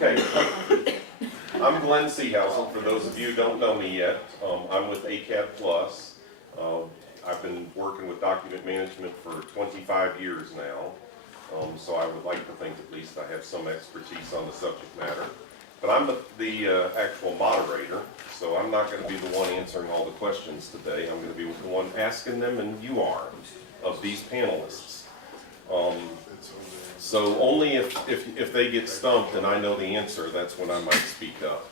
Okay, I'm Glenn Seehausen. For those of you who don't know me yet, I'm with ACAD Plus. I've been working with document management for 25 years now, so I would like to think at least I have some expertise on the subject matter. But I'm the actual moderator, so I'm not going to be the one answering all the questions today. I'm going to be the one asking them, and you are, of these panelists. So only if they get stumped and I know the answer, that's when I might speak up.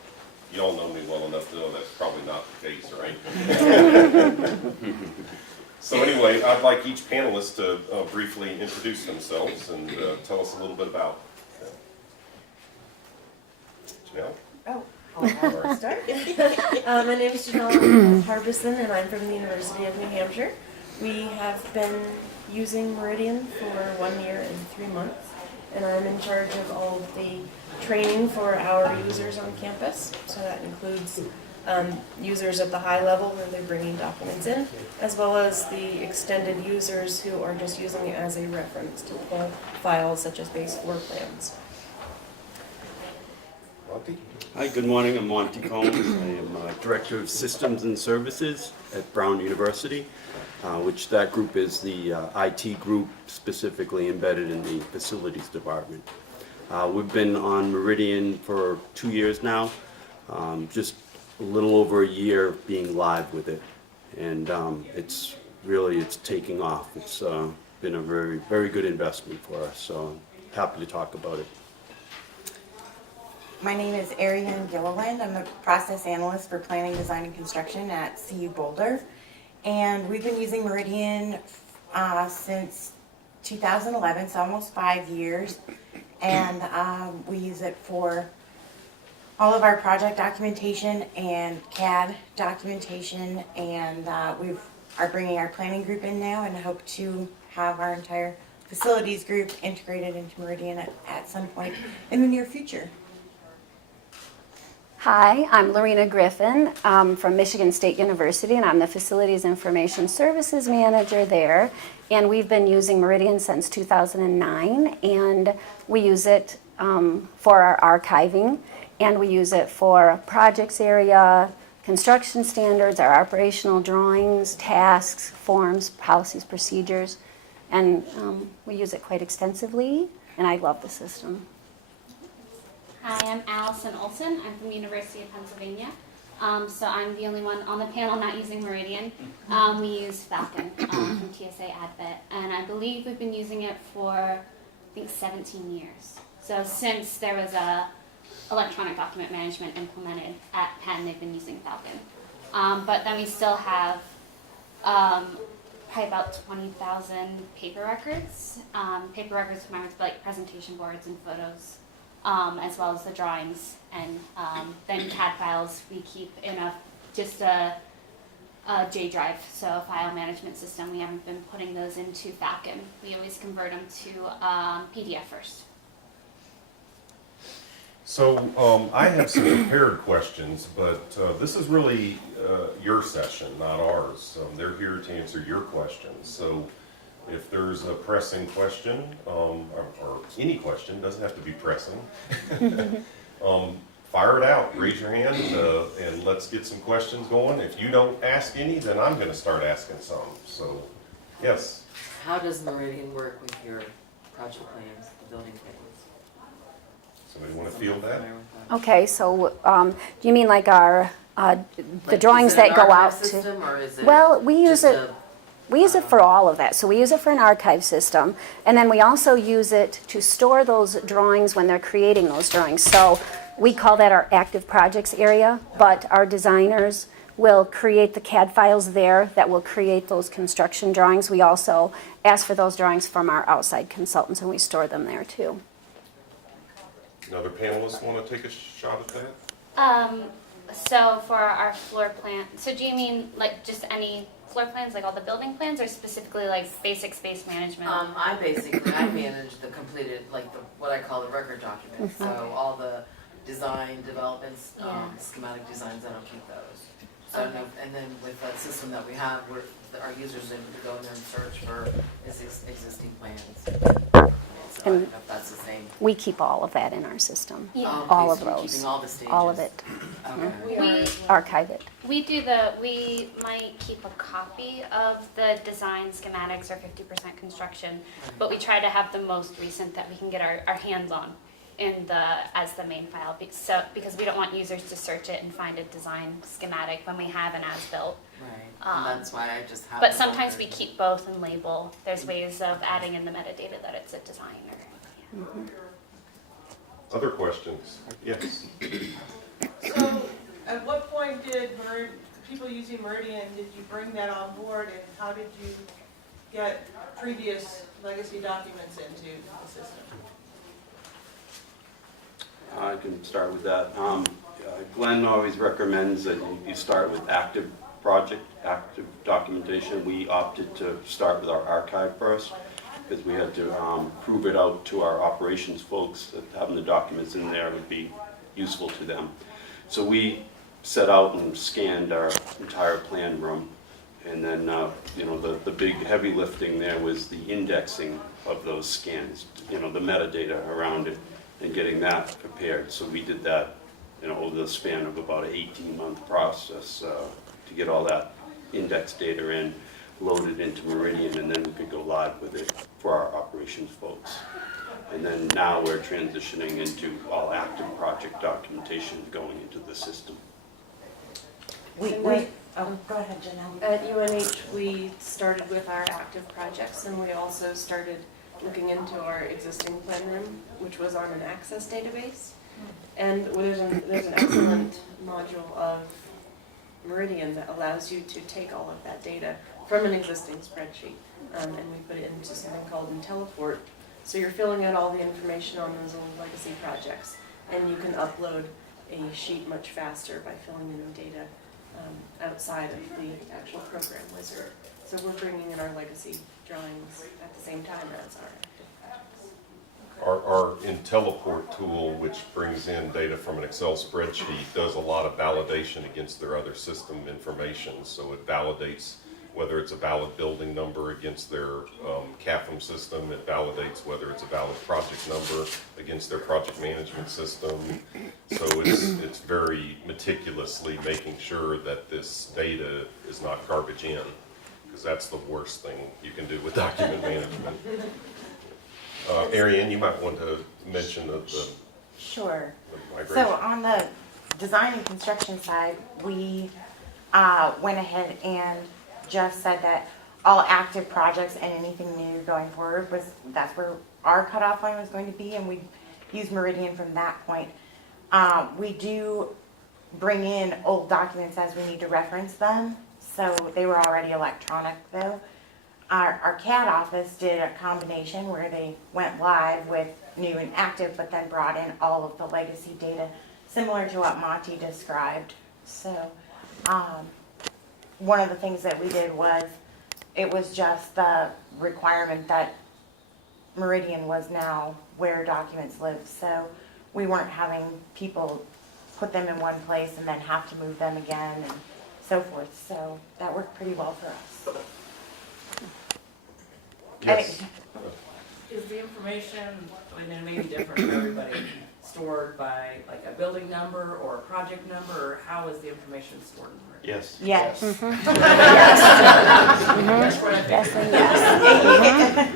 Y'all know me well enough to know that's probably not the case, right? So anyway, I'd like each panelist to briefly introduce themselves and tell us a little bit about them. Janelle? Oh, I'll start. My name is Janelle Harbison, and I'm from the University of New Hampshire. We have been using Meridian for 1 year and 3 months, and I'm in charge of all of the training for our users on campus. So that includes users at the high level where they're bringing documents in, as well as the extended users who are just using it as a reference to pull files such as base floor plans. Monty? Hi, good morning. I'm Monty Combs. I am Director of Systems and Services at Brown University, which that group is the IT group specifically embedded in the facilities department. We've been on Meridian for 2 years now, just a little over a year being live with it, and it's taking off. It's been a very, very good investment for us, so I'm happy to talk about it. My name is Ariane Gilliland. I'm the process analyst for planning, design, and construction at CU Boulder. And we've been using Meridian since 2011, so almost 5 years. And we use it for all of our project documentation and CAD documentation. And we are bringing our planning group in now and hope to have our entire facilities group integrated into Meridian at some point in the near future. Hi, I'm Lorena Griffin from Michigan State University, and I'm the Facilities Information Services Manager there. And we've been using Meridian since 2009, and we use it for our archiving, and we use it for projects area, construction standards, our operational drawings, tasks, forms, policies, procedures, and we use it quite extensively, and I love the system. Hi, I'm Allison Olson. I'm from the University of Pennsylvania. So I'm the only one on the panel not using Meridian. We use Falcon from TSA AdBit, and I believe we've been using it for, I think, 17 years. So since there was a electronic document management implemented at Penn, they've been using Falcon. But then we still have probably about 20,000 paper records. Paper records combined with like presentation boards and photos. As well as the drawings, and then CAD files we keep in a J drive, so a file management system. We haven't been putting those into Falcon. We always convert them to PDF first. So I have some prepared questions, but this is really your session, not ours. They're here to answer your questions. So if there's a pressing question, or any question, doesn't have to be pressing, fire it out, raise your hand, and let's get some questions going. If you don't ask any, then I'm going to start asking some. So, yes? How does Meridian work with your project plans, the building plans? Somebody want to field that? Okay, so do you mean like our the drawings that go out system, to? or is it Well, we use it. We use it for all of that. So we use it for an archive system, and then we also use it to store those drawings when they're creating those drawings. So we call that our active projects area, but our designers will create the CAD files there that will create those construction drawings. We also ask for those drawings from our outside consultants, and we store them there too. Another panelist want to take a shot at that? So for our floor plan, so do you mean like just any floor plans, like all the building plans, or specifically like basic space management? I manage the completed, like what I call the record documents. So all the design developments, schematic designs, I don't keep those. So and then with that system that we have, our users are able to go in there and search for existing plans. So And if that's the same. we keep all of that in our system. Yeah. All Okay, of so you're those. keeping all the stages. All of it. Okay. We Archive it. we might keep a copy of the design schematics or 50% construction, but we try to have the most recent that we can get our hands on as the main file. Because we don't want users to search it and find a design schematic when we have an as-built. Right, and that's why I just have. But the sometimes book we version. keep both and label. There's ways of adding in the metadata that it's a design or. Other questions? Yes. So, at what point did people using Meridian, did you bring that on board, and how did you get previous legacy documents into the system? I can start with that. Glenn always recommends that you start with active documentation. We opted to start with our archive first because we had to prove it out to our operations folks that having the documents in there would be useful to them. So we set out and scanned our entire plan room, and then the big heavy lifting there was the indexing of those scans, the metadata around it, and getting that prepared. So we did that, over the span of about an 18-month process to get all that index data in, loaded into Meridian, and then we could go live with it for our operations folks. And then now we're transitioning into all active project documentation going into the system. Oh, go ahead, Janelle. At UNH, we started with our active projects, and we also started looking into our existing plan room, which was on an access database. And there's an excellent module of Meridian that allows you to take all of that data from an existing spreadsheet, and we put it into something called IntelliPort. So you're filling out all the information on those old legacy projects, and you can upload a sheet much faster by filling in the data outside of the actual program wizard. So we're bringing in our legacy drawings at the same time as our active projects. Our IntelliPort tool, which brings in data from an Excel spreadsheet, does a lot of validation against their other system information. So it validates whether it's a valid building number against their CAFM system. It validates whether it's a valid project number against their project management system. So it's very meticulously making sure that this data is not garbage in, because that's the worst thing you can do with document management. Ariane, you might want to mention the Sure. migration. So on the design and construction side, we went ahead and just said that all active projects and anything new going forward that's where our cutoff line was going to be, and we use Meridian from that point. We do bring in old documents as we need to reference them, so they were already electronic though. Our CAD office did a combination where they went live with new and active, but then brought in all of the legacy data, similar to what Monty described. So one of the things that we did was, it was just the requirement that Meridian was now where documents live. So we weren't having people put them in one place and then have to move them again and so forth. So that worked pretty well for us. Yes. Is the information, I mean, it may be different for everybody, stored by like a building number or a project number, or how is the information stored in Meridian? Yes. Yes. That's what I figured. Yes.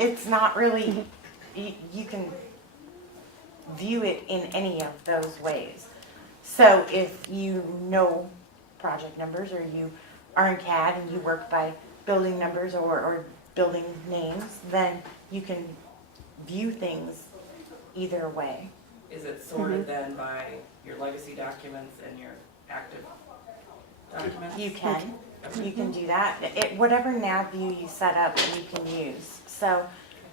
It's not really, you can view it in any of those ways. So if you know project numbers, or you are in CAD and you work by building numbers or building names, then you can view things either way. Is it sorted then by your legacy documents and your active documents? You can do that. Whatever nav view you set up, you can use. So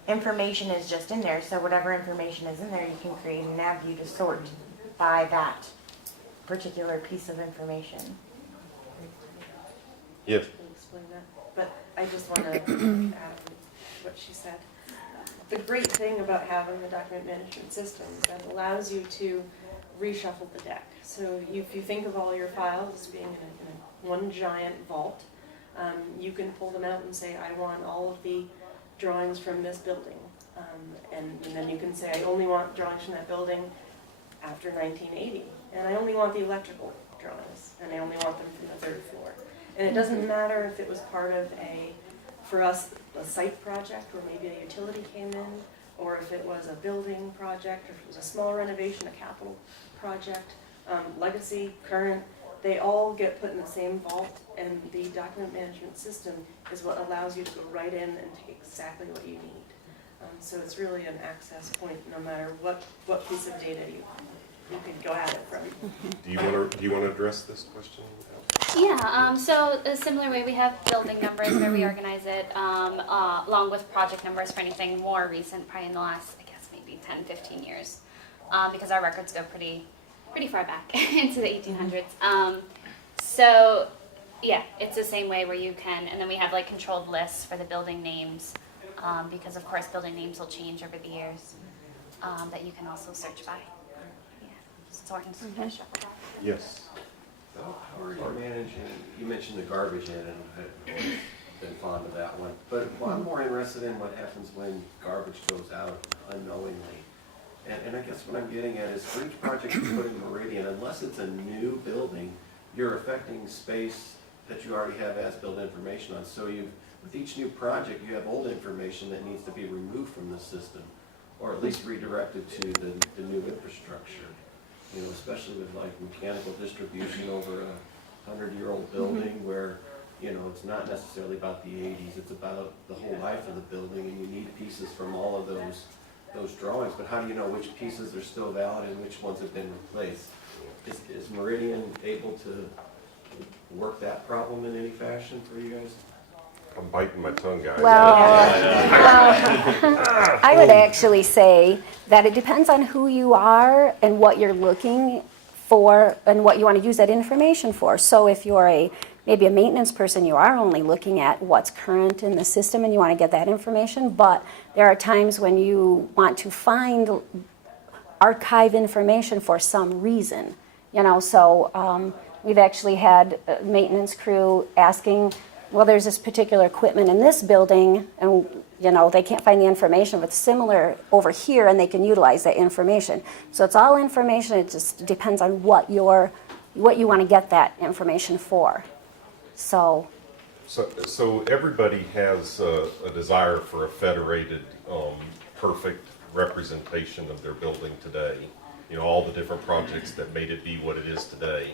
information is just in there, so whatever information is in there, you can create a nav view to sort by that particular piece of information. Yes. Can explain that, but I just want to add what she said. The great thing about having the document management system is that it allows you to reshuffle the deck. So if you think of all your files as being in one giant vault, you can pull them out and say, I want all of the drawings from this building And then you can say, I only want drawings from that building after 1980, and I only want the electrical drawings, and I only want them from the 3rd floor. And it doesn't matter if it was part of for us, a site project where maybe a utility came in, or if it was a building project, or if it was a small renovation, a capital project, legacy, current, they all get put in the same vault, and the document management system is what allows you to go right in and take exactly what you need. So it's really an access point, no matter what piece of data you could go at it from. Do you want to address this question? Yeah, so a similar way, we have building numbers where we organize it, along with project numbers for anything more recent, probably in the last, I guess, maybe 10, 15 years, because our records go pretty far back into the 1800s. So, yeah, it's the same way where you can, and then we have like controlled lists for the building names, because of course building names will change over the years, that you can also search by. Yeah, just sorting some finish up with that. Yes. How are you managing, you mentioned the garbage in, and I've always been fond of that one, but I'm more interested in what happens when garbage goes out unknowingly. And I guess what I'm getting at is for each project you put in Meridian, unless it's a new building, you're affecting space that you already have as-built information on. So with each new project, you have old information that needs to be removed from the system, or at least redirected to the new infrastructure. You know, especially with like mechanical distribution over a 100-year-old building where, you know, it's not necessarily about the 80s, it's about the whole life of the building, and you need pieces from all of those drawings. But how do you know which pieces are still valid and which ones have been replaced? Is Meridian able to work that problem in any fashion for you guys? I'm biting my tongue, guys. Well, I would actually say that it depends on who you are and what you're looking for and what you want to use that information for. So if you're maybe a maintenance person, you are only looking at what's current in the system and you want to get that information. But there are times when you want to find archive information for some reason. You know, so we've actually had a maintenance crew asking, well, there's this particular equipment in this building, and you know they can't find the information, but similar over here, and they can utilize that information. So it's all information. It just depends on what you want to get that information for. So everybody has a desire for a federated, perfect representation of their building today. You know, all the different projects that made it be what it is today.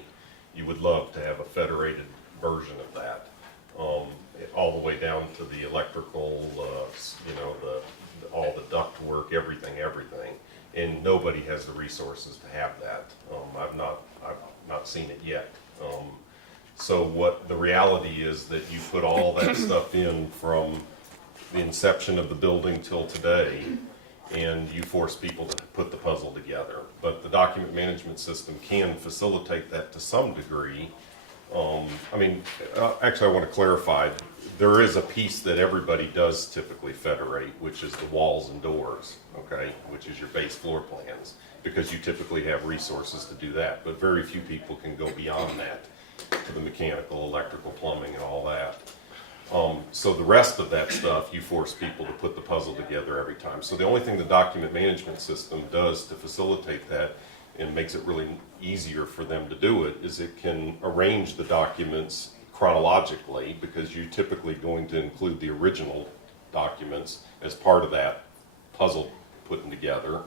You would love to have a federated version of that. All the way down to the electrical, you know, all the duct work, everything, and nobody has the resources to have that. I've not seen it yet. So what the reality is that you put all that stuff in from the inception of the building till today, and you force people to put the puzzle together. But the document management system can facilitate that to some degree. Actually, I want to clarify, there is a piece that everybody does typically federate, which is the walls and doors, okay, which is your base floor plans, because you typically have resources to do that, but very few people can go beyond that to the mechanical, electrical, plumbing, and all that. So the rest of that stuff, you force people to put the puzzle together every time. So the only thing the document management system does to facilitate that and makes it really easier for them to do it is it can arrange the documents chronologically, because you're typically going to include the original documents as part of that puzzle putting together.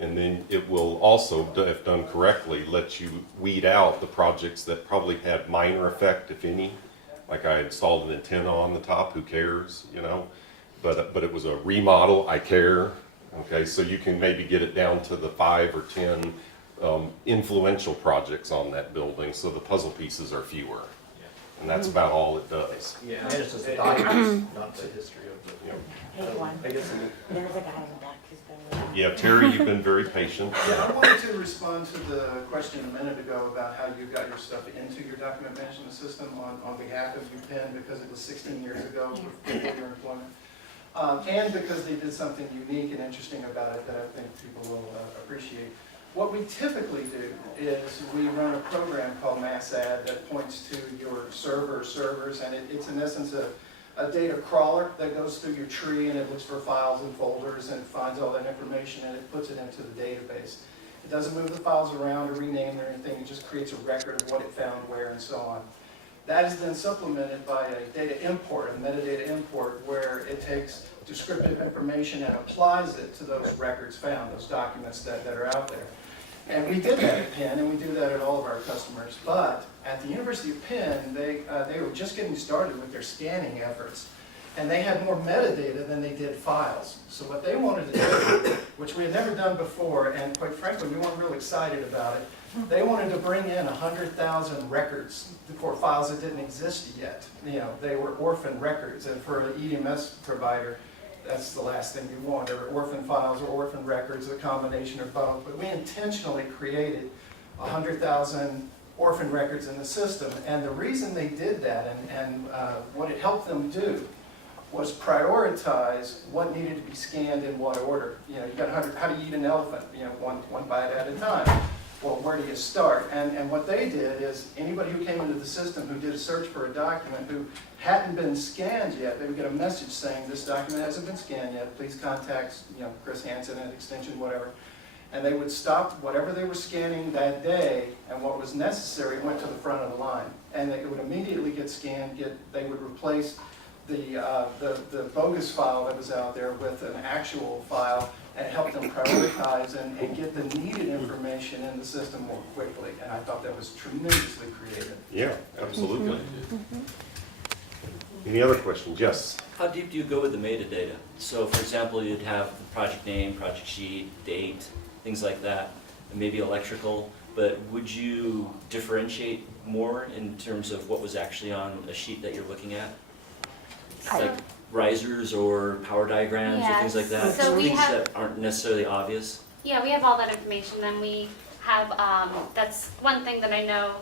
And then it will also, if done correctly, let you weed out the projects that probably had minor effect, if any. Like I installed an antenna on the top, who cares, you know? But it was a remodel, I care. Okay, so you can maybe get it down to the 5 or 10 influential projects on that building, so the puzzle pieces are fewer. And that's about all it does. Yeah, and it's just the documents, not the history of the, you know. Hey, one. I guess, There's a guy in the back who's been. Yeah, Terry, you've been very patient. Yeah, I wanted to respond to the question a minute ago about how you got your stuff into your document management system on behalf of UPenn, because it was 16 years ago before your employment. And because they did something unique and interesting about it that I think people will appreciate. What we typically do is we run a program called MassAdd that points to your servers, and it's in essence a data crawler that goes through your tree and it looks for files and folders and finds all that information and it puts it into the database. It doesn't move the files around or rename or anything, it just creates a record of what it found where and so on. That is then supplemented by a data import, a metadata import, where it takes descriptive information and applies it to those records found, those documents that are out there. And we did that at Penn, and we do that at all of our customers. But at the University of Penn, they were just getting started with their scanning efforts. And they had more metadata than they did files. So what they wanted to do, which we had never done before, and quite frankly, we weren't real excited about it, they wanted to bring in 100,000 records for files that didn't exist yet. You know, they were orphan records, and for an EMS provider, that's the last thing you want. There were orphan files or orphan records, a combination of both. But we intentionally created 100,000 orphan records in the system. And the reason they did that and what it helped them do was prioritize what needed to be scanned in what order. You know, you got 100, how do you eat an elephant? You know, one bite at a time. Well, where do you start? And what they did is anybody who came into the system who did a search for a document who hadn't been scanned yet, they would get a message saying this document hasn't been scanned yet. Please contact, you know, Chris Hansen at extension, whatever. And they would stop whatever they were scanning that day, and what was necessary went to the front of the line. And it would immediately get scanned. They would replace the bogus file that was out there with an actual file, and help them prioritize and get the needed information in the system more quickly. And I thought that was tremendously creative. Yeah, absolutely. Any other questions? Yes. How deep do you go with the metadata? So for example, you'd have the project name, project sheet, date, things like that, and maybe electrical, but would you differentiate more in terms of what was actually on a sheet that you're looking at? Like risers or power diagrams or things like that? So we things have, that aren't necessarily obvious? yeah, we have all that information. Then we have, that's one thing that I know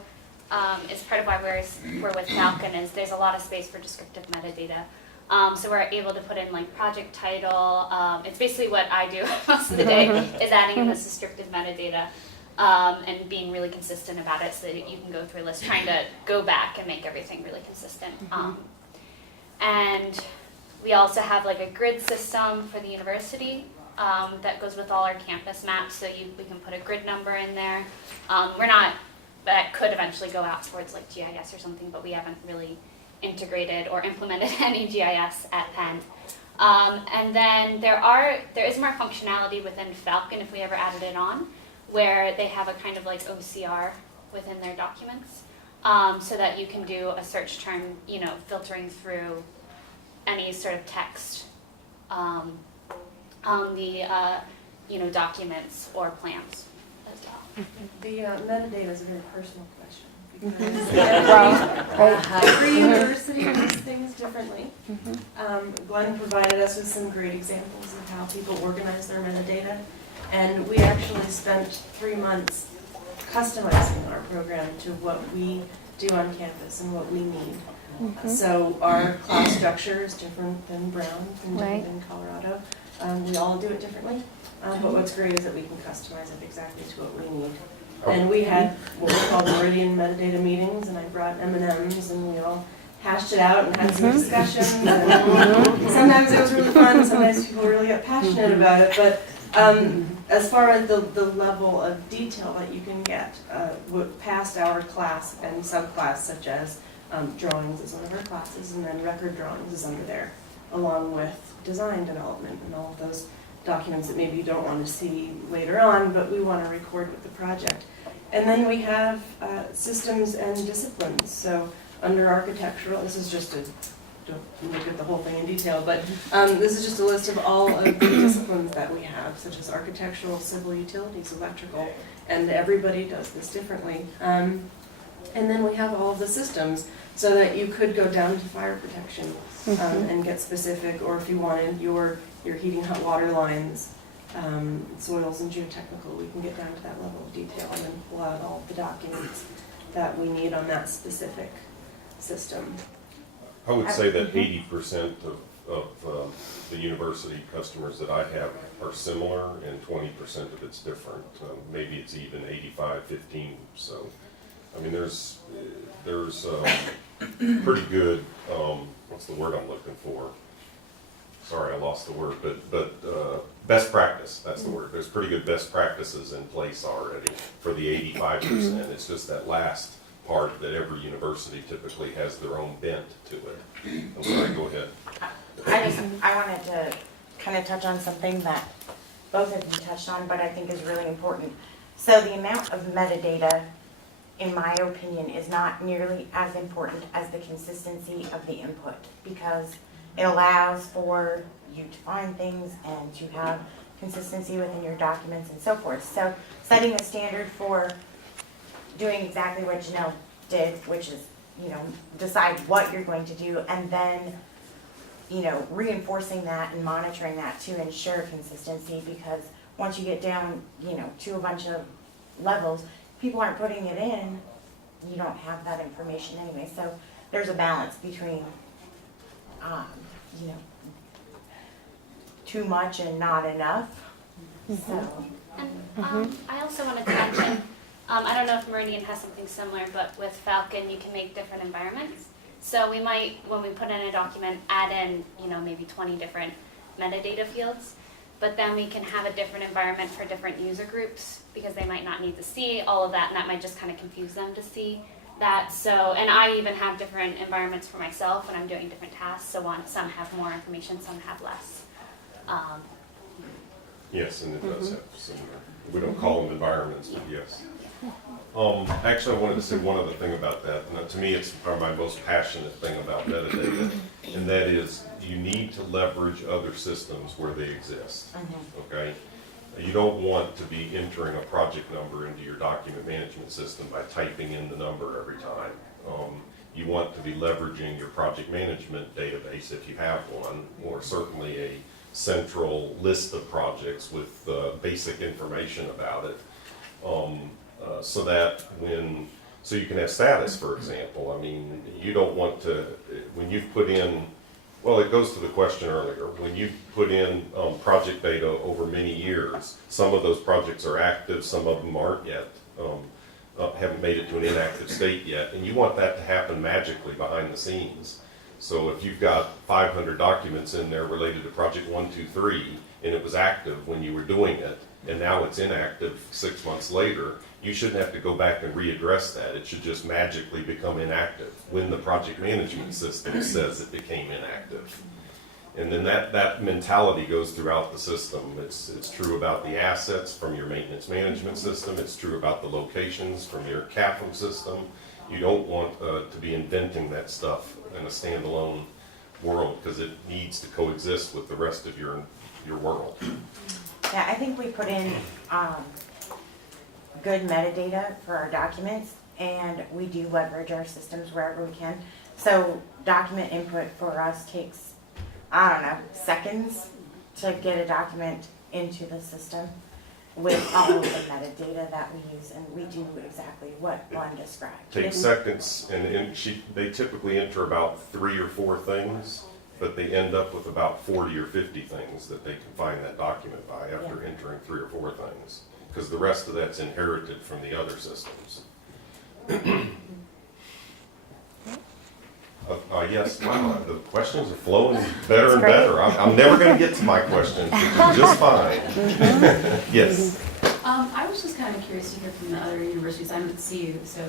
is part of why we're with Falcon is there's a lot of space for descriptive metadata. So we're able to put in like project title. It's basically what I do most of the day is adding in this descriptive metadata and being really consistent about it so that you can go through a list, trying to go back and make everything really consistent. And we also have like a grid system for the university that goes with all our campus maps, so we can put a grid number in there. That could eventually go out towards like GIS or something, but we haven't really integrated or implemented any GIS at Penn. And then there is more functionality within Falcon if we ever added it on, where they have a kind of like OCR within their documents. So that you can do a search term, you know, filtering through any sort of text on the, you know, documents or plans as well. The metadata is a very personal question. Because every university does things differently. Glenn provided us with some great examples of how people organize their metadata. And we actually spent 3 months customizing our program to what we do on campus and what we need. So our class structure is different than Brown and different than Colorado. We all do it differently, but what's great is that we can customize it exactly to what we need. And we had what we called Meridian metadata meetings, and I brought M&Ms, and we all hashed it out and had some discussions. And sometimes it was really fun, sometimes people really got passionate about it, but as far as the level of detail that you can get past our class and subclass, such as drawings is one of our classes, and then record drawings is under there, along with design development and all of those documents that maybe you don't want to see later on, but we want to record with the project. And then we have systems and disciplines. So under architectural, this is just don't look at the whole thing in detail, but this is just a list of all of the disciplines that we have, such as architectural, civil utilities, electrical, and everybody does this differently. And then we have all of the systems, so that you could go down to fire protection and get specific, or if you wanted your heating hot water lines, soils and geotechnical, we can get down to that level of detail and then pull out all the documents that we need on that specific system. I would say that 80% of the university customers that I have are similar, and 20% of it's different. Maybe it's even 85-15. So, I mean, there's pretty good what's the word I'm looking for? Sorry, I lost the word, but best practice, that's the word. There's pretty good best practices in place already for the 85%. It's just that last part that every university typically has their own bent to it. I'm sorry, go ahead. I wanted to kind of touch on something that both of you touched on, but I think is really important. So the amount of metadata, in my opinion, is not nearly as important as the consistency of the input, because it allows for you to find things and to have consistency within your documents and so forth. So setting a standard for doing exactly what Janelle did, which is, decide what you're going to do, and then, reinforcing that and monitoring that to ensure consistency, because once you get down, to a bunch of levels, people aren't putting it in, you don't have that information anyway. So there's a balance between, too much and not enough. So. And I also wanted to mention, I don't know if Meridian has something similar, but with Falcon you can make different environments. So we might, when we put in a document, add in, maybe 20 different metadata fields, but then we can have a different environment for different user groups, because they might not need to see all of that, and that might just kind of confuse them to see that. So, and I even have different environments for myself when I'm doing different tasks, so some have more information, some have less. Yes, and it does have similar, we don't call them environments, but yes. Actually, I wanted to say one other thing about that, and to me, it's my most passionate thing about metadata, and that is you need to leverage other systems where they exist, okay? You don't want to be entering a project number into your document management system by typing in the number every time. You want to be leveraging your project management database if you have one, or certainly a central list of projects with basic information about it. So that so you can have status, for example. I mean, you don't want to, when you've put in, well, it goes to the question earlier, when you put in project data over many years, some of those projects are active, some of them aren't yet, haven't made it to an inactive state yet, and you want that to happen magically behind the scenes. So if you've got 500 documents in there related to project 1, 2, 3, and it was active when you were doing it, and now it's inactive 6 months later, you shouldn't have to go back and readdress that. It should just magically become inactive when the project management system says it became inactive. And then that mentality goes throughout the system. It's true about the assets from your maintenance management system. It's true about the locations from your CAFM system. You don't want to be inventing that stuff in a standalone world, because it needs to coexist with the rest of your world. Yeah, I think we put in good metadata for our documents, and we do leverage our systems wherever we can. So document input for us takes, seconds to get a document into the system with all of the metadata that we use, and we do exactly what Glenn described. Takes seconds, and they typically enter about 3 or 4 things, but they end up with about 40 or 50 things that they can find that document by after entering 3 or 4 things, because the rest of that's inherited from the other systems. Yes, wow, the questions are flowing better and better. I'm never going to get to my questions, which is just fine. Yes. I was just kind of curious to hear from the other universities. I'm at CU, so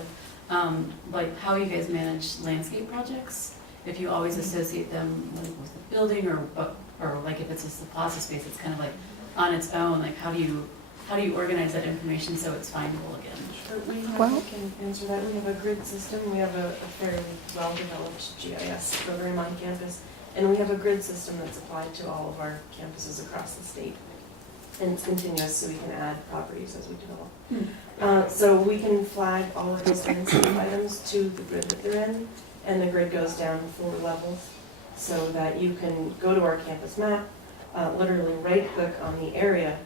like how you guys manage landscape projects. If you always associate them with the building, or like if it's just the plaza space, it's kind of like on its own. Like how do you organize that information so it's findable again? Sure, I can answer that. We have a grid system. We have a fairly well-developed GIS program on campus, and we have a grid system that's applied to all of our campuses across the state. And it's continuous, so we can add properties as we develop. So we can flag all of these landscape items to the grid that they're in, and the grid goes down 4 levels, so that you can go to our campus map, literally right-click on the area,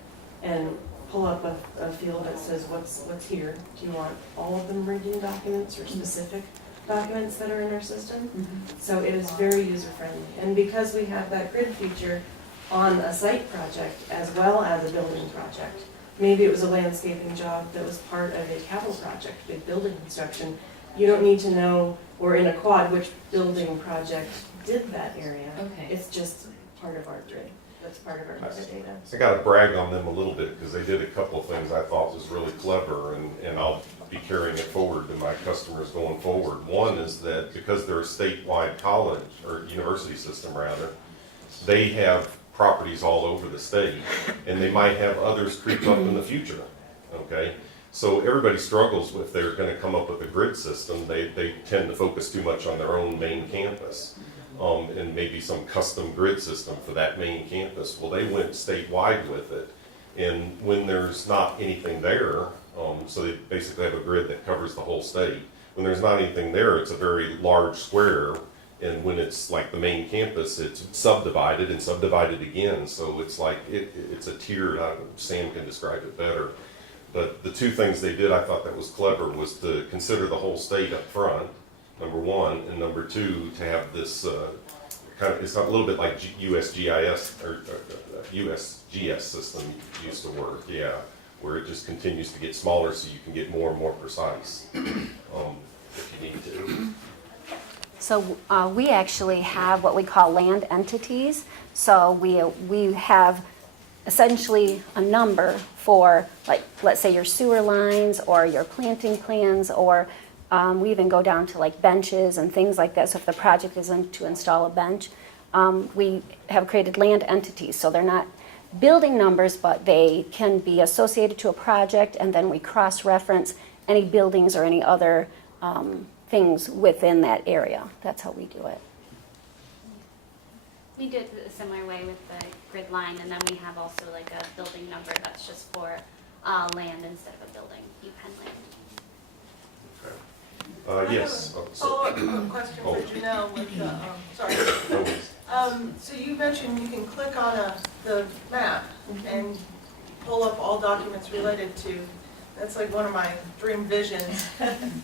and pull up a field that says what's here. Do you want all of the Meridian documents or specific documents that are in our system? So it is very user-friendly, and because we have that grid feature on a site project as well as a building project. Maybe it was a landscaping job that was part of a capital project, big building construction. You don't need to know, or in a quad, which building project did that area. Okay. It's just part of our grid. That's part of our metadata. I gotta brag on them a little bit, because they did a couple of things I thought was really clever, and I'll be carrying it forward to my customers going forward. One is that because they're a statewide college, or university system rather, they have properties all over the state, and they might have others creep up in the future, okay? So everybody struggles if they're gonna come up with a grid system. They tend to focus too much on their own main campus. And maybe some custom grid system for that main campus. Well, they went statewide with it, and when there's not anything there, so they basically have a grid that covers the whole state. When there's not anything there, it's a very large square, and when it's like the main campus, it's subdivided and subdivided again, so it's like, it's a tiered, Sam can describe it better. But the two things they did, I thought that was clever, was to consider the whole state up front, number one, and number two, to have this it's a little bit like USGIS or USGS system used to work, yeah, where it just continues to get smaller so you can get more and more precise if you need to. So we actually have what we call land entities. So we have essentially a number for, like, let's say your sewer lines or your planting plans, or we even go down to like benches and things like that. So if the project is to install a bench, we have created land entities. So they're not building numbers, but they can be associated to a project, and then we cross-reference any buildings or any other things within that area. That's how we do it. We did it a similar way with the grid line, and then we have also like a building number that's just for land instead of a building, UPenn land. Yes. Follow-up question for Janelle with the, sorry. So you mentioned you can click on the map and pull up all documents related to, that's like one of my dream visions,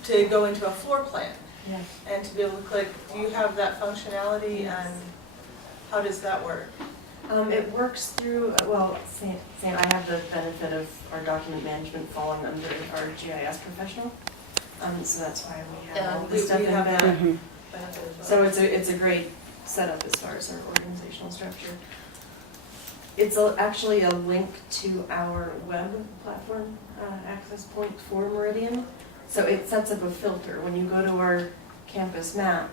to go into a floor plan. Yes. And to be able to click, do you have that functionality, and how does that work? It works through, well, Sam, I have the benefit of our document management falling under our GIS professional. So that's why we have all We this stuff in have that there. benefit as well. So it's a great setup as far as our organizational structure. It's actually a link to our web platform access point for Meridian. So it sets up a filter. When you go to our campus map,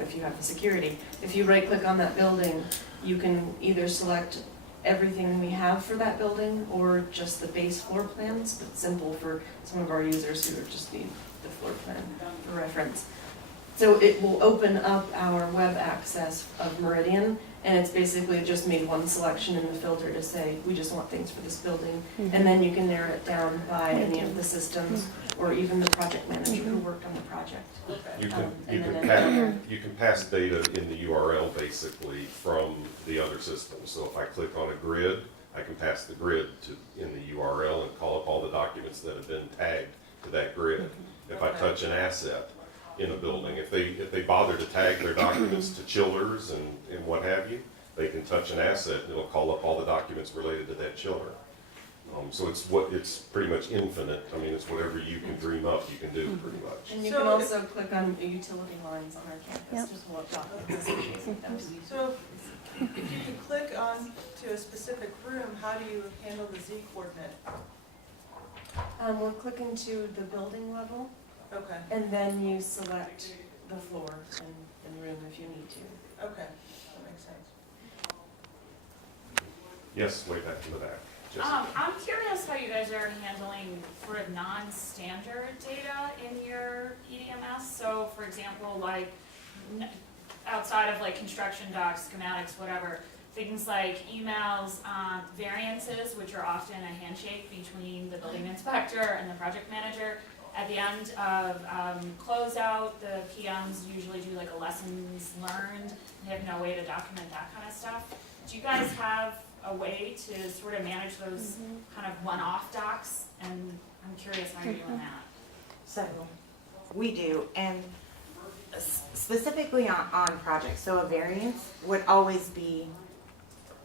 if you have the security, if you right click on that building, you can either select everything we have for that building or just the base floor plans, but simple for some of our users who just need the floor plan for reference. So it will open up our web access of Meridian, and it's basically just made one selection in the filter to say, we just want things for this building. And then you can narrow it down by any of the systems or even the project manager who worked on the project. You can pass data in the URL basically from the other system. So if I click on a grid, I can pass the grid in the URL and call up all the documents that have been tagged to that grid. If I touch an asset in a building, if they bother to tag their documents to chillers and what have you, they can touch an asset and it'll call up all the documents related to that chiller. So it's pretty much infinite. I mean, it's whatever you can dream up, you can do pretty much. And you So can also click on the utility lines on our campus, Yep. just pull up documents associated with those. So if you could click on to a specific room, how do you handle the Z coordinate? We're clicking to the building level, Okay, and then you select the floor and room if you need to. okay, that makes sense. Yes, way back in the back. Jessica. I'm curious how you guys are handling sort of non-standard data in your EDMS. So for example, like outside of like construction docs, schematics, whatever, things like emails, variances, which are often a handshake between the building inspector and the project manager. At the end of closeout, the PMs usually do like a lessons learned. They have no way to document that kind of stuff. Do you guys have a way to sort of manage those kind of one-off docs? And I'm curious how you're doing that. So, we do, and specifically on projects, so a variance would always be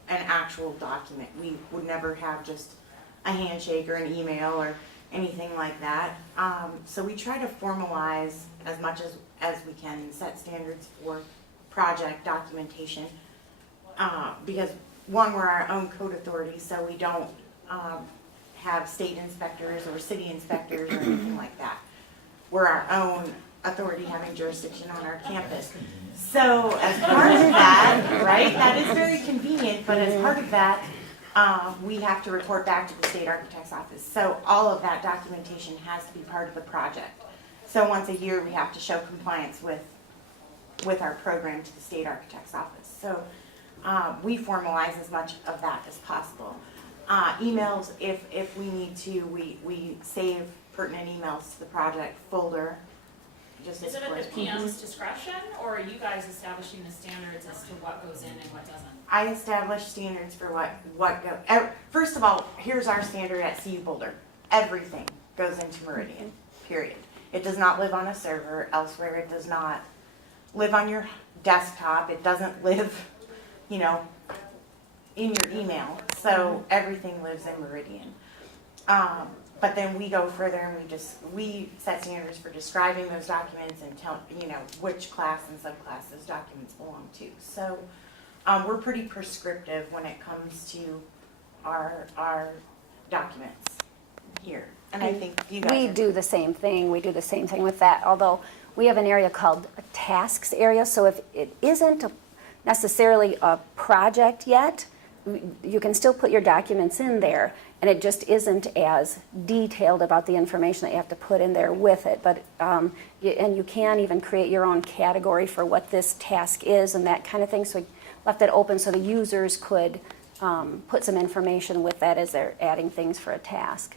an actual document. We would never have just a handshake or an email or anything like that. So we try to formalize as much as we can and set standards for project documentation. Because one, we're our own code authority, so we don't have state inspectors or city inspectors or anything like that. We're our own authority having jurisdiction on our campus. So as part of that, right, that is very convenient, but as part of that, we have to report back to the state architect's office. So all of that documentation has to be part of the project. So once a year, we have to show compliance with our program to the state architect's office. So we formalize as much of that as possible. Emails, if we need to, we save pertinent emails to the project folder. Just Is as it at the correspondence. PM's discretion, or are you guys establishing the standards as to what goes in and what doesn't? I establish standards for what go. First of all, here's our standard at CU Boulder. Everything goes into Meridian, period. It does not live on a server elsewhere. It does not live on your desktop. It doesn't live, in your email. So everything lives in Meridian. But then we go further and we set standards for describing those documents and tell, which class and subclass those documents belong to. So we're pretty prescriptive when it comes to our documents here. And I think you guys We do the same thing. We do the same thing with that, although we have an area called a tasks area. So if it isn't necessarily a project yet, you can still put your documents in there, and it just isn't as detailed about the information that you have to put in there with it. But and you can even create your own category for what this task is and that kind of thing. So we left it open so the users could put some information with that as they're adding things for a task.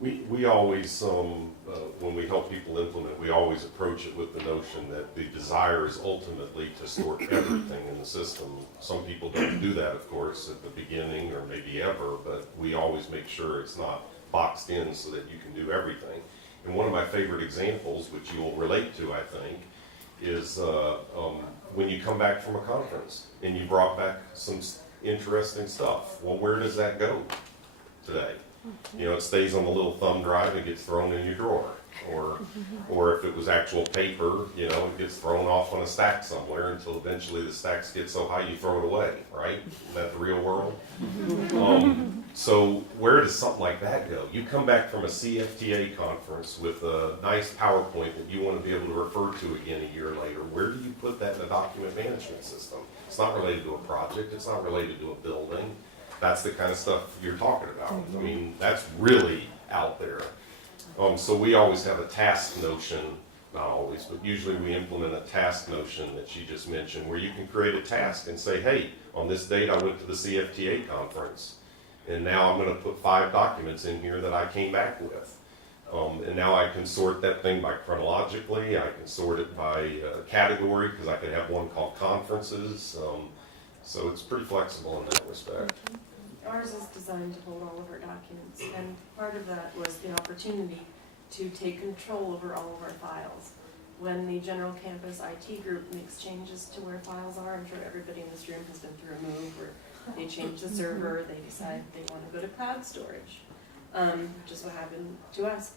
We always, when we help people implement, we always approach it with the notion that the desire is ultimately to store everything in the system. Some people don't do that, of course, at the beginning or maybe ever, but we always make sure it's not boxed in so that you can do everything. And one of my favorite examples, which you will relate to, I think, is when you come back from a conference and you brought back some interesting stuff. Well, where does that go today? It stays on the little thumb drive and gets thrown in your drawer. Or if it was actual paper, it gets thrown off on a stack somewhere until eventually the stacks get so high you throw it away, right? Isn't that the real world? So where does something like that go? You come back from a CFTA conference with a nice PowerPoint that you want to be able to refer to again a year later. Where do you put that in a document management system? It's not related to a project. It's not related to a building. That's the kind of stuff you're talking about. I mean, that's really out there. So we always have a task notion, not always, but usually we implement a task notion that she just mentioned, where you can create a task and say, hey, on this date I went to the CFTA conference, and now I'm going to put 5 documents in here that I came back with. And now I can sort that thing by chronologically, I can sort it by category, because I could have one called conferences. So it's pretty flexible in that respect. Ours is designed to hold all of our documents, and part of that was the opportunity to take control over all of our files. When the general campus IT group makes changes to where files are, I'm sure everybody in this room has been through a move where they change the server, they decide they want to go to cloud storage, which is what happened to us.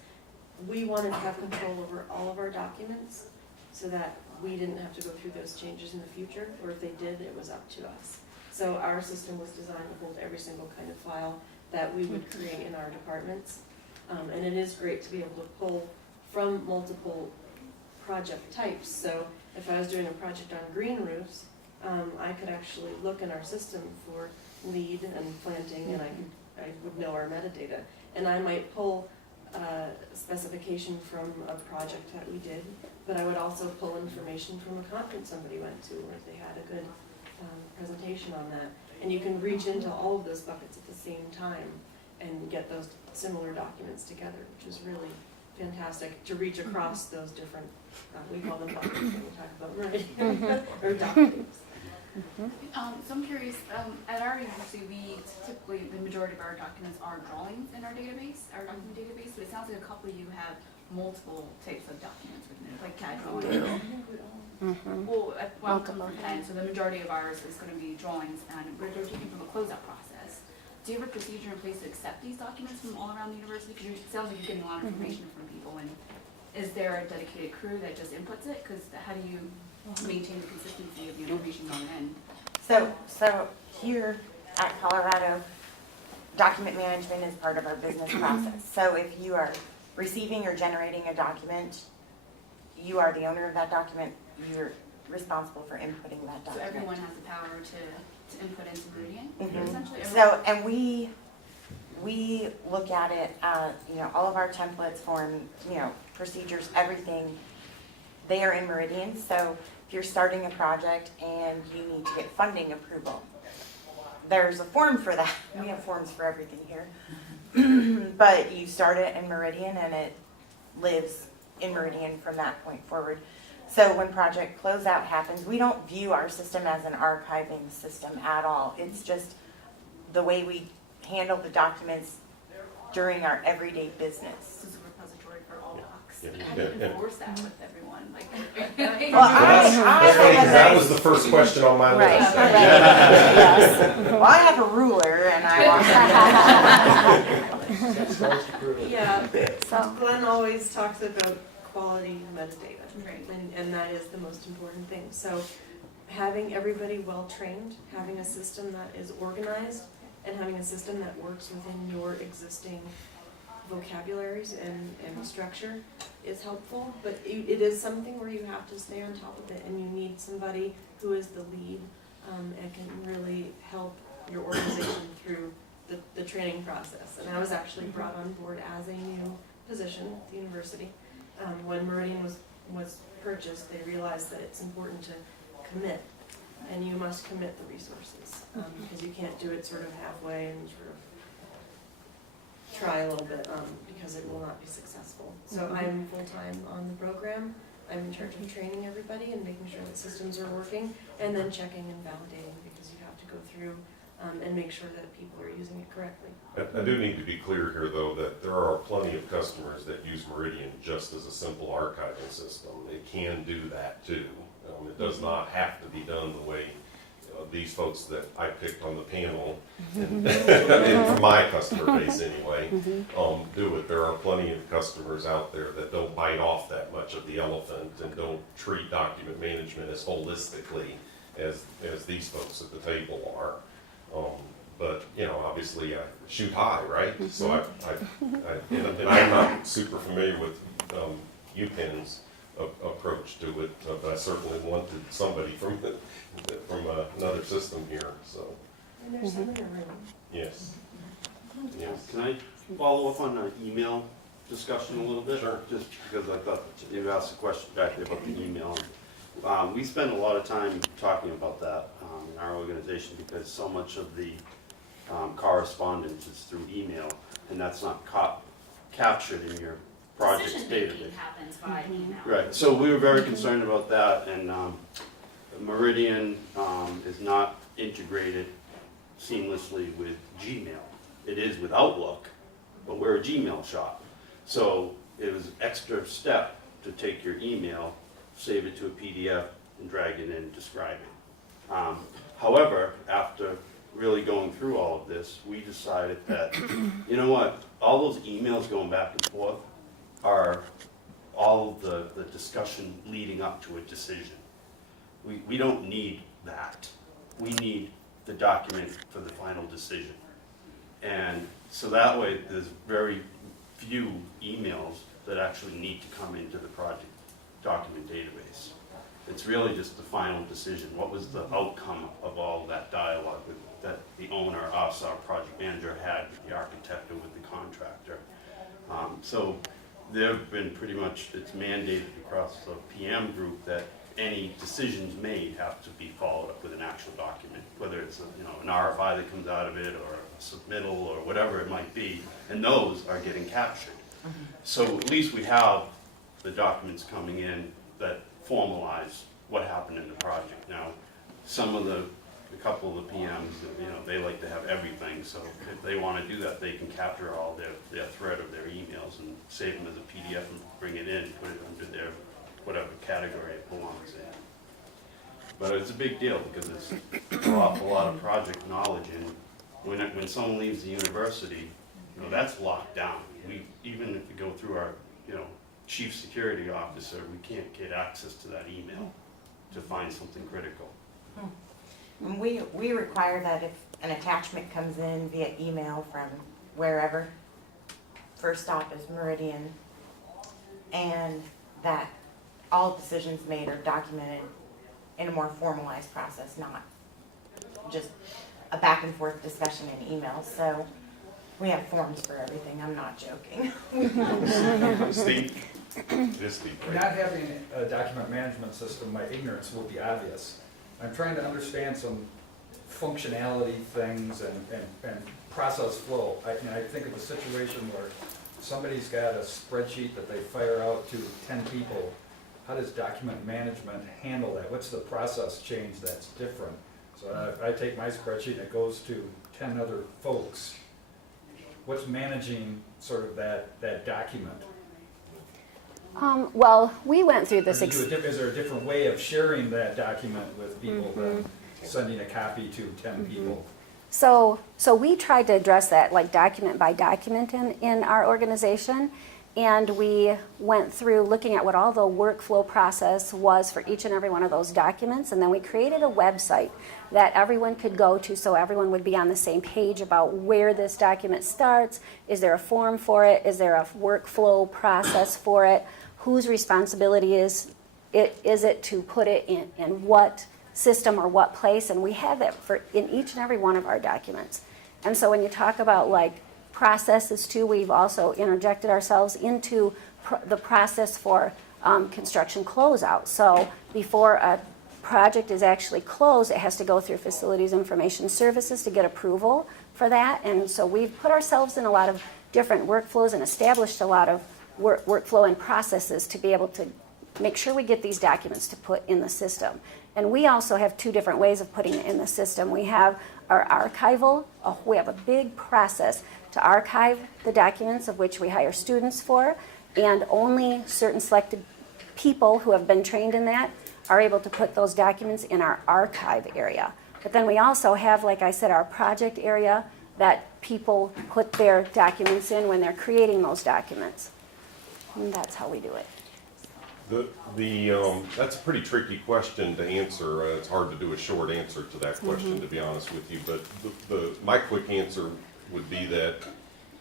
We wanted to have control over all of our documents so that we didn't have to go through those changes in the future, or if they did, it was up to us. So our system was designed to hold every single kind of file that we would create in our departments. And it is great to be able to pull from multiple project types. So if I was doing a project on green roofs, I could actually look in our system for lead and planting, and I would know our metadata. And I might pull a specification from a project that we did, but I would also pull information from a conference somebody went to where they had a good presentation on that. And you can reach into all of those buckets at the same time and get those similar documents together, which is really fantastic to reach across those different, we call them buckets when we talk about Meridian, or documents. So I'm curious, at our university, we typically, the majority of our documents are drawings in our database, our document database, but it sounds like a couple of you have multiple types of documents within it, like CAD drawings. Well, and so the majority of ours is going to be drawings, and we're taking from a closeout process. Do you have a procedure in place to accept these documents from all around the university? Because it sounds like you're getting a lot of information from people, and is there a dedicated crew that just inputs it? Because how do you to maintain the consistency of the information going in? So here at Colorado, document management is part of our business process. So if you are receiving or generating a document, you are the owner of that document, you're responsible for inputting that So document. everyone has the power to input into Meridian, Mhm. essentially? So, and we look at it, all of our templates, form, procedures, everything, they are in Meridian. So if you're starting a project and you need to get funding approval, there's a form for that. We have forms for everything here. But you start it in Meridian and it lives in Meridian from that point forward. So when project closeout happens, we don't view our system as an archiving system at all. It's just the way we handle the documents during our everyday business. This is a repository for all docs. Yeah. How do you enforce that with everyone? Like, Well, That's funny, 'cause that was the first question on my Right, list. right. Yes. Well, I have a ruler and I Yeah. So, Glenn always talks about quality metadata. Right. And that is the most important thing. So having everybody well-trained, having a system that is organized, and having a system that works within your existing vocabularies and structure is helpful, but it is something where you have to stay on top of it, and you need somebody who is the lead and can really help your organization through the training process. And I was actually brought on board as a new position at the university. When Meridian was purchased, they realized that it's important to commit, and you must commit the resources, because you can't do it sort of halfway and sort of try a little bit, because it will not be successful. So I'm full-time on the program. I'm in charge of training everybody and making sure that systems are working, and then checking and validating, because you have to go through and make sure that people are using it correctly. I do need to be clear here, though, that there are plenty of customers that use Meridian just as a simple archiving system. It can do that too. It does not have to be done the way these folks that I picked on the panel, and from my customer base anyway, do it. There are plenty of customers out there that don't bite off that much of the elephant and don't treat document management as holistically as these folks at the table are. But obviously I shoot high, right? So and I'm not super familiar with UPenn's approach to it, but I certainly wanted somebody from another system here. So And there's some in the room. yes, yes. Can I follow up on the email discussion a little bit? Sure. Just because I thought you asked a question back there about the email. We spend a lot of time talking about that in our organization because so much of the correspondence is through email, and that's not captured in your project's Decision-making database. happens by email. Right, so we were very concerned about that, and Meridian is not integrated seamlessly with Gmail. It is with Outlook, but we're a Gmail shop. So it was an extra step to take your email, save it to a PDF, and drag it in and describe it. However, after really going through all of this, we decided that, you know what, all those emails going back and forth are all of the discussion leading up to a decision. We don't need that. We need the document for the final decision. And so that way, there's very few emails that actually need to come into the project document database. It's really just the final decision. What was the outcome of all that dialogue that the owner, us, our project manager had with the architect or with the contractor? So they've been pretty much, it's mandated across the PM group that any decisions made have to be followed up with an actual document, whether it's an RFI that comes out of it or a submittal or whatever it might be, and those are getting captured. So at least we have the documents coming in that formalize what happened in the project. Now, a couple of the PMs, they like to have everything, so if they want to do that, they can capture all their thread of their emails and save them as a PDF and bring it in, put it under their whatever category it belongs in. But it's a big deal because it's an awful lot of project knowledge, and when someone leaves the university, that's locked down. Even if we go through our chief security officer, we can't get access to that email. to find something critical. We require that if an attachment comes in via email from wherever, first stop is Meridian, and that all decisions made are documented in a more formalized process, not just a back and forth discussion in emails. So we have forms for everything. I'm not joking. Steve? This Steve, right? Not having a document management system, my ignorance will be obvious. I'm trying to understand some functionality things and process flow. I think of a situation where somebody's got a spreadsheet that they fire out to 10 people. How does document management handle that? What's the process change that's different? So if I take my spreadsheet and it goes to 10 other folks, what's managing sort of that document? Well, we went through this. Is there a different way of sharing that document with people than sending a copy to 10 people? So we tried to address that like document by document in our organization, and we went through looking at what all the workflow process was for each and every one of those documents, and then we created a website that everyone could go to so everyone would be on the same page about where this document starts. Is there a form for it? Is there a workflow process for it? Whose responsibility is it to put it in what system or what place? And we have that in each and every one of our documents. And so when you talk about like processes too, we've also interjected ourselves into the process for construction closeout. So before a project is actually closed, it has to go through Facilities Information Services to get approval for that. And so we've put ourselves in a lot of different workflows and established a lot of workflow and processes to be able to make sure we get these documents to put in the system. And we also have two different ways of putting it in the system. We have our archival, we have a big process to archive the documents of which we hire students for, and only certain selected people who have been trained in that are able to put those documents in our archive area. But then we also have, like I said, our project area that people put their documents in when they're creating those documents. And that's how we do it. That's a pretty tricky question to answer. It's hard to do a short answer to that question, to be honest with you. But my quick answer would be that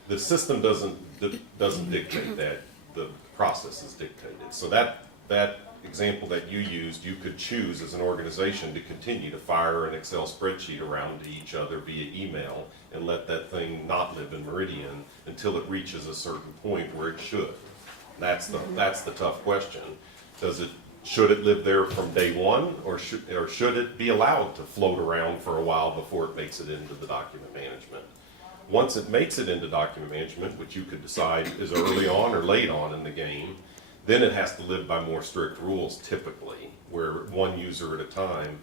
the system doesn't dictate that. The process is dictated. So that example that you used, you could choose as an organization to continue to fire an Excel spreadsheet around to each other via email and let that thing not live in Meridian until it reaches a certain point where it should. That's the tough question. Should it live there from day one, or should it be allowed to float around for a while before it makes it into the document management? Once it makes it into document management, which you could decide is early on or late on in the game, then it has to live by more strict rules typically, where one user at a time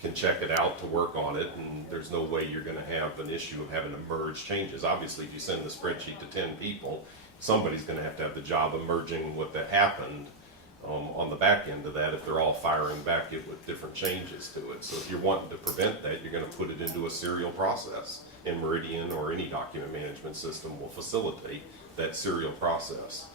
can check it out to work on it, and there's no way you're going to have an issue of having to merge changes. Obviously, if you send the spreadsheet to 10 people, somebody's going to have the job of merging what that happened on the back end of that if they're all firing back it with different changes to it. So if you're wanting to prevent that, you're going to put it into a serial process. And Meridian or any document management system will facilitate that serial process.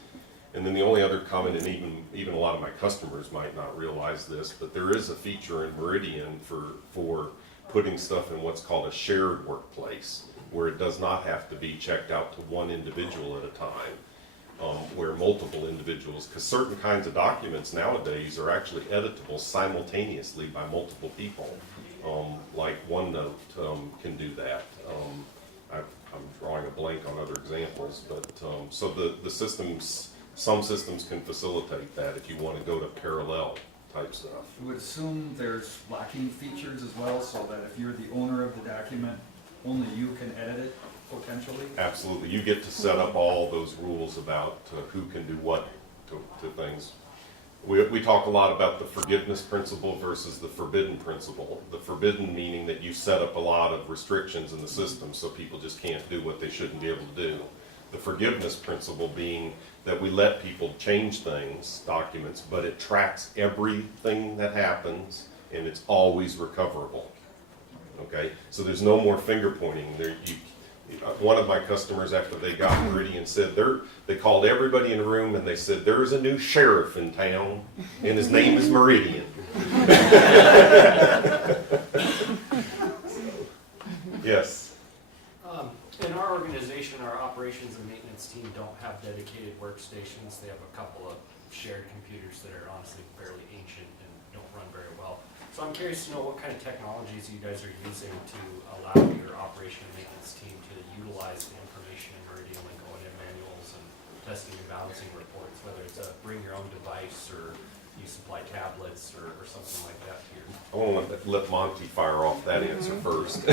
And then the only other comment, and even a lot of my customers might not realize this, but there is a feature in Meridian for putting stuff in what's called a shared workplace, where it does not have to be checked out to one individual at a time, where multiple individuals, because certain kinds of documents nowadays are actually editable simultaneously by multiple people. Like OneNote can do that. I'm drawing a blank on other examples, but so the systems, some systems can facilitate that if you want to go to parallel type stuff. I would assume there's locking features as well, so that if you're the owner of the document, only you can edit it potentially? Absolutely. You get to set up all those rules about who can do what to things. We talk a lot about the forgiveness principle versus the forbidden principle. The forbidden meaning that you set up a lot of restrictions in the system so people just can't do what they shouldn't be able to do. The forgiveness principle being that we let people change things, documents, but it tracks everything that happens and it's always recoverable. Okay? So there's no more finger pointing. One of my customers, after they got Meridian, said they called everybody in the room and they said, "There's a new sheriff in town and his name is Meridian." Yes. In our organization, our operations and maintenance team don't have dedicated workstations. They have a couple of shared computers that are honestly fairly ancient and don't run very well. So I'm curious to know what kind of technologies you guys are using to allow your operation and maintenance team to utilize the information in Meridian, like O&M manuals and testing and balancing reports, whether it's a bring your own device or you supply tablets or something like that here. I want to let Monty fire off that answer first.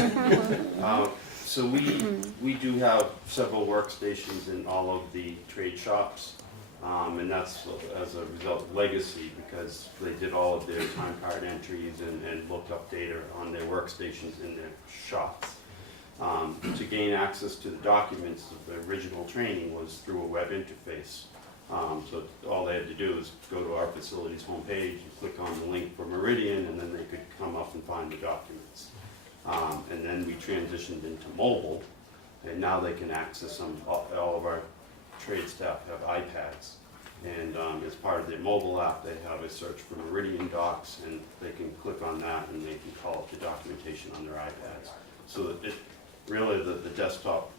So we do have several workstations in all of the trade shops, and that's as a result of legacy, because they did all of their time card entries and looked up data on their workstations in their shops. To gain access to the documents of the original training was through a web interface. So all they had to do is go to our facilities homepage and click on the link for Meridian, and then they could come up and find the documents. And then we transitioned into mobile, and now they can access them. All of our trade staff have iPads, and as part of their mobile app, they have a search for Meridian Docs, and they can click on that, and they can call up the documentation on their iPads. So that it really the desktop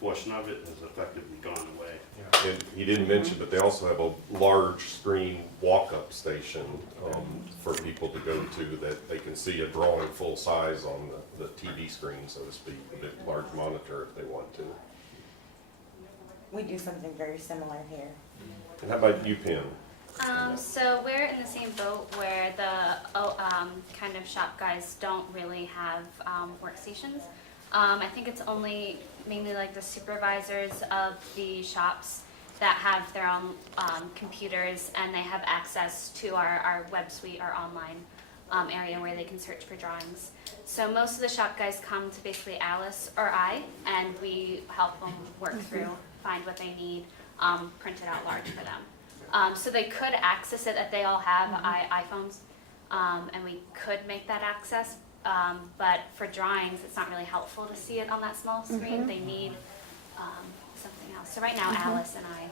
portion of it has effectively gone away. And he didn't mention, but they also have a large screen walk-up station for people to go to that they can see a drawing full size on the TV screen, so to speak, a big large monitor if they want to. We do something very similar here. And how about you, Pam? So we're in the same boat where the kind of shop guys don't really have workstations. I think it's only mainly like the supervisors of the shops that have their own computers, and they have access to our web suite, our online area where they can search for drawings. So most of the shop guys come to basically Alice or I, and we help them work through, find what they need, print it out large for them. So they could access it, that they all have iPhones, and we could make that access. But for drawings, it's not really helpful to see it on that small screen. They need something else. So right now, Alice and I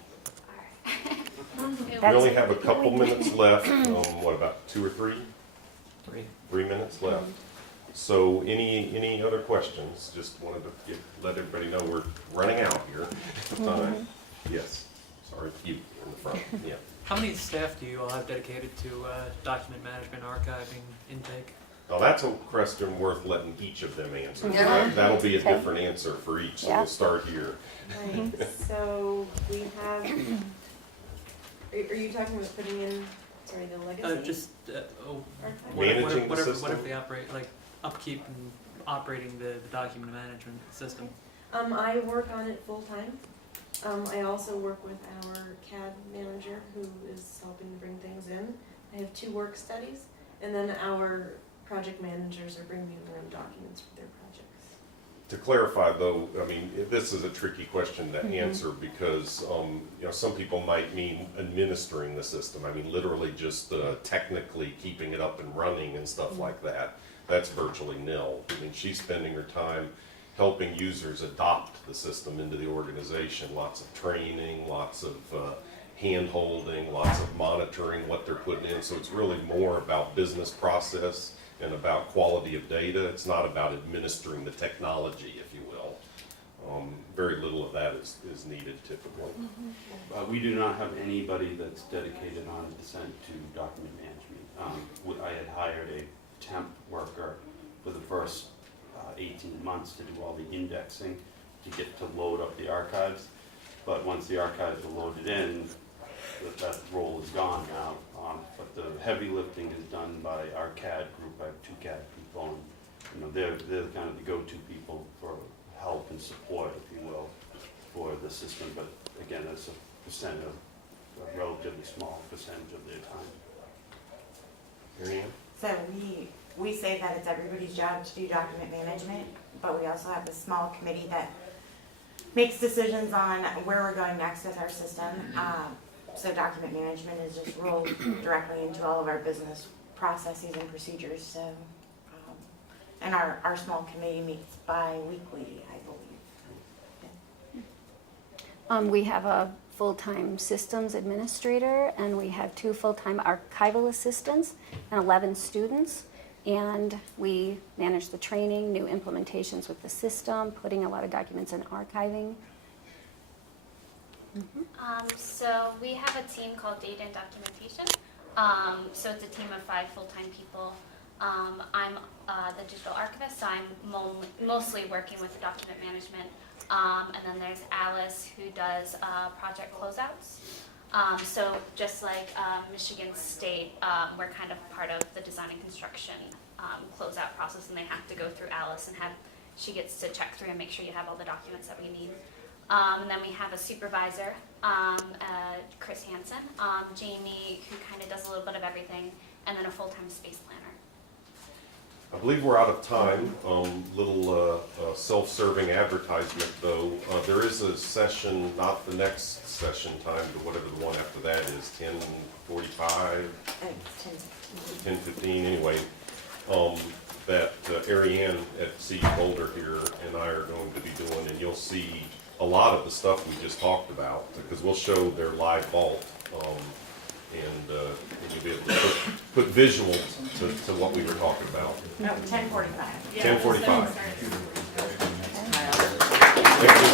We only have a couple minutes left. What, about 2 or 3? 3 minutes left. So any other questions? Just wanted to let everybody know we're running out here. Yes. Sorry, you in the front. Yeah. How many staff do you all have dedicated to document management, archiving, intake? Now that's a question worth letting each of them answer. Yeah. That'll be a different answer for each, so we'll start here. Right, so we have, are you talking about putting in, sorry, the legacy? Managing the system? Whatever they operate, like upkeep and operating the document management system. I work on it full-time. I also work with our CAD manager who is helping to bring things in. I have 2 work studies, and then our project managers are bringing their own documents for their projects. To clarify though, I mean, this is a tricky question to answer because, you know, some people might mean administering the system. I mean, literally just technically keeping it up and running and stuff like that. That's virtually nil. I mean, she's spending her time helping users adopt the system into the organization. Lots of training, lots of hand-holding, lots of monitoring what they're putting in. So it's really more about business process and about quality of data. It's not about administering the technology, if you will. Very little of that is needed typically. We do not have anybody that's dedicated 100% to document management. I had hired a temp worker for the first 18 months to do all the indexing to get to load up the archives. But once the archives are loaded in, that role is gone now. But the heavy lifting is done by our CAD group. I have 2 CAD people, and you know they're kind of the go-to people for help and support, if you will, for the system. But again, that's a relatively small percentage of their time. Marianne? So we say that it's everybody's job to do document management, but we also have a small committee that makes decisions on where we're going next with our system. So document management is just rolled directly into all of our business processes and procedures. So, and our small committee meets bi-weekly, I believe. We have a full-time systems administrator, and we have 2 full-time archival assistants and 11 students. And we manage the training, new implementations with the system, putting a lot of documents in archiving. So we have a team called Data and Documentation. So it's a team of 5 full-time people. I'm the digital archivist, so I'm mostly working with document management. And then there's Alice, who does project closeouts. So just like Michigan State, we're kind of part of the design and construction closeout process, and they have to go through Alice and she gets to check through and make sure you have all the documents that we need. And then we have a supervisor, Chris Hansen, Jamie, who kind of does a little bit of everything, and then a full-time space planner. I believe we're out of time. Little self-serving advertisement though. There is a session, not the next session time, but whatever the one after that is, 10:45, 10:15 anyway. That Ariane at CU Boulder here and I are going to be doing, and you'll see a lot of the stuff we just talked about, because we'll show their live vault, and you'll be able to put visuals to what we were talking about. No, 10:45. 10:45. Started. Thank you.